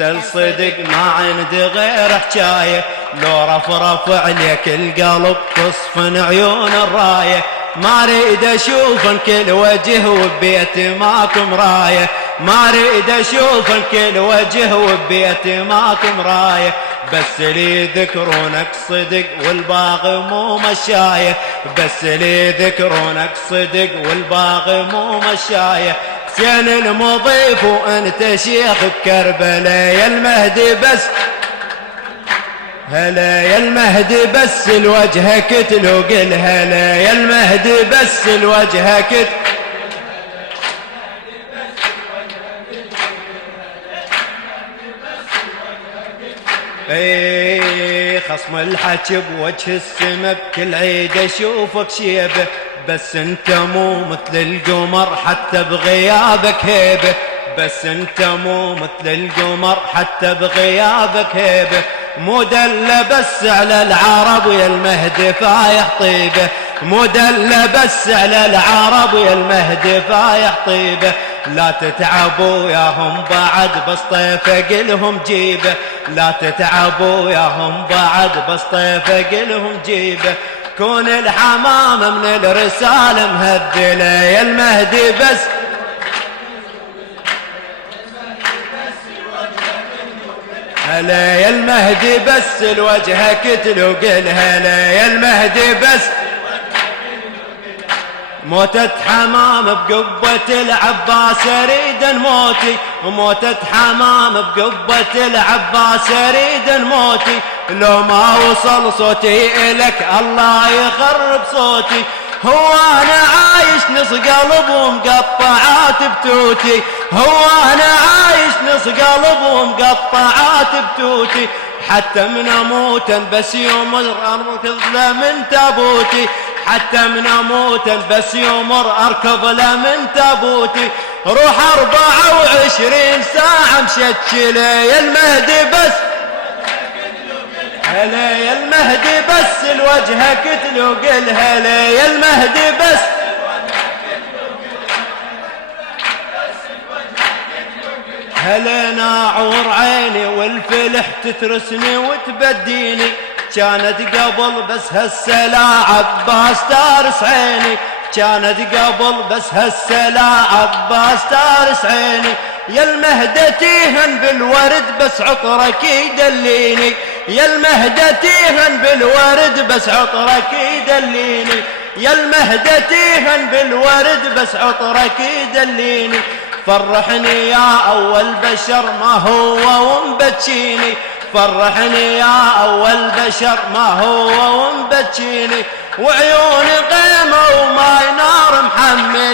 الصدق ما عندي غير حجاية، لو رفرف عليك القلب تصفن عيون الراية. ما اريد اشوفن كل وجه وببيتي ماكو مراية، ما اريد اشوفن كل وجه وببيتي ماكو مراية. بس لي ذكرونك صدق والباغي مو مشاية، بس لي ذكرونك صدق والباغي مو مشاية. حسين المضيف وانت شيخ بكربلاء يا المهدي بس، هلا يا المهدي بس الوجهك تلوق الهلا يا المهدي بس الوجهك اي خصم الحكي بوجه السما بكل عيد اشوفك شيبه، بس انت مو مثل القمر حتى بغيابك هيبه، بس انت مو مثل القمر حتى بغيابك هيبه. مو دله بس على العرب ويا المهدي فايح طيبه، مو دله بس على العرب ويا المهدي فايح طيبه. لا تتعبوا ياهم بعد بس طيفه قلهم جيبه، لا تتعبوا ياهم بعد بس طيفه قلهم جيبه. كون الحمام من الرسالة مهدلة يا المهدي بس، هلا يا المهدي بس الوجهك تلوق الهلا يا المهدي بس. موتة حمام بقبة العباس اريد موتي، موتة حمام بقبة العباس اريد موتي. لو ما وصل صوتي إلك الله يخرب صوتي. هو انا عايش نص قلب ومقطعات بتوتي، هو انا عايش نص قلب ومقطعات بتوتي. حتى من اموت بس يوم اركض له من تابوتي، حتى من اموت بس يوم اركض له من تابوتي. روح 24 ساعة مشتشلة يا المهدي بس، هلا يا المهدي بس الوجهك تلوق الهلا يا المهدي بس. هلا ناعور عيني والفلح تترسني وتبديني، كانت قبل بس هسه لا عباس تارس عيني، كانت قبل بس هسه لا عباس تارس عيني. يا المهدى تيهن بالورد بس عطرك يدليني، يا المهدى تيهن بالورد بس عطرك يدليني، يا المهدى تيهن بالورد بس عطرك يدليني. فرحني يا أول بشر ما هو ومبتشيني، فرحني يا أول بشر ما هو ومبتشيني. وعيوني قيمة وماي نار محمي